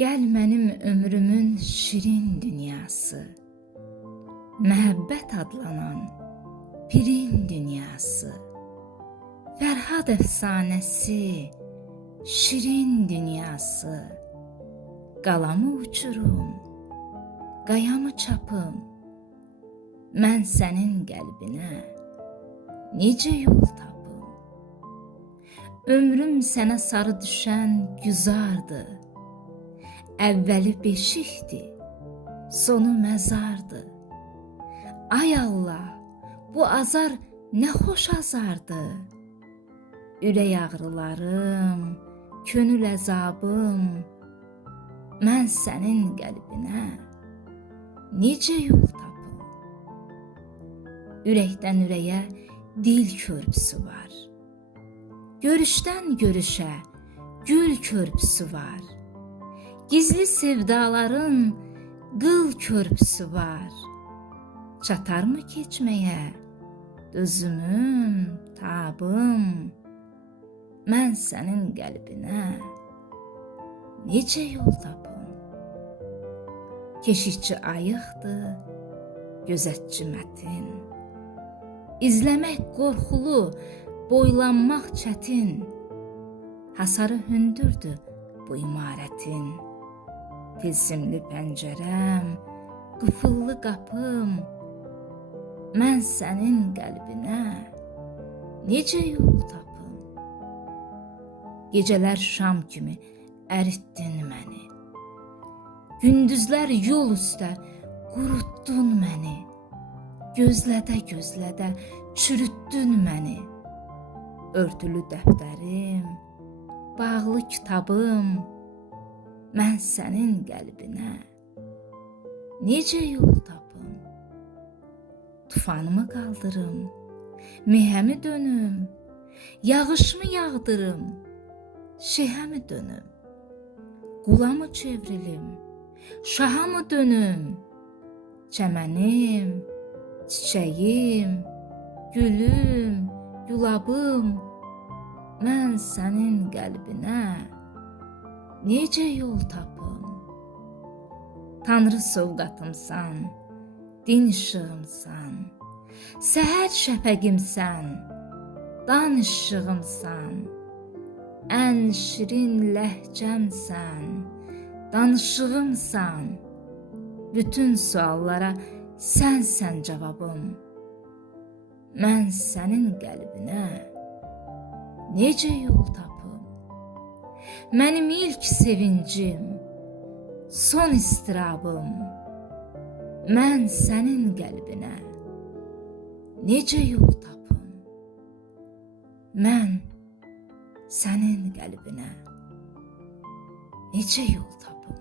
Gəl mənim ömrümün şirin dünyası, məhəbbət adlanan pirin dünyası, Fərhad əfsanəsi, şirin dünyası, qalamı uçurum, qayamı çapım, mən sənin qəlbinə necə yol tapım? Ömrüm sənə sarı düşən güzardır, əvvəli beşikdir, sonu məzardır. Ay Allah, bu azar nə xoş azardır. Ürək ağrılarım, könül əzabım, mən sənin qəlbinə necə yol tapım? Ürəkdən ürəyə dil körpüsü var, görüşdən görüşə gül körpüsü var, gizli sevdaların qıl körpüsü var. Çatarmı keçməyə dözümüm, tabım, mən sənin qəlbinə necə yol tapım? Keşikçi ayıqdır, gözətçi mətin, İzləmək qorxulu, boylanmaq çətin, hasarı hündürdür bu imarətin. Tilsimli pəncərəm, qıfıllı qapım, mən sənin qəlbinə necə yol tapım? Gecələr şam kimi əritdin məni, gündüzlər yol üstə qurutdun məni, gözlədə-gözlədə çürütdün məni. Örtülü dəftərim, bağlı kitabım, mən sənin qəlbinə necə yol tapım? Tufanımı qaldırım, mehəmi dönüm, yağışımı yağdırım, şehəmi dönüm, qulamı çevrilim, şahamı dönüm, çəmənim, çiçəyim, gülüm, gülabım, mən sənin qəlbinə necə yol tapım? Tanrı sovqatımsan, din işığımsan, səhər şəfəqimsən, dan işığımsan, ən şirin ləhcəmsən, danışığımsan, bütün suallara sənsən cavabım, mən sənin qəlbinə necə yol tapım? Mənim ilk sevincim, son istirabım, mən sənin qəlbinə necə yol tapım? Mən sənin qəlbinə necə yol tapım?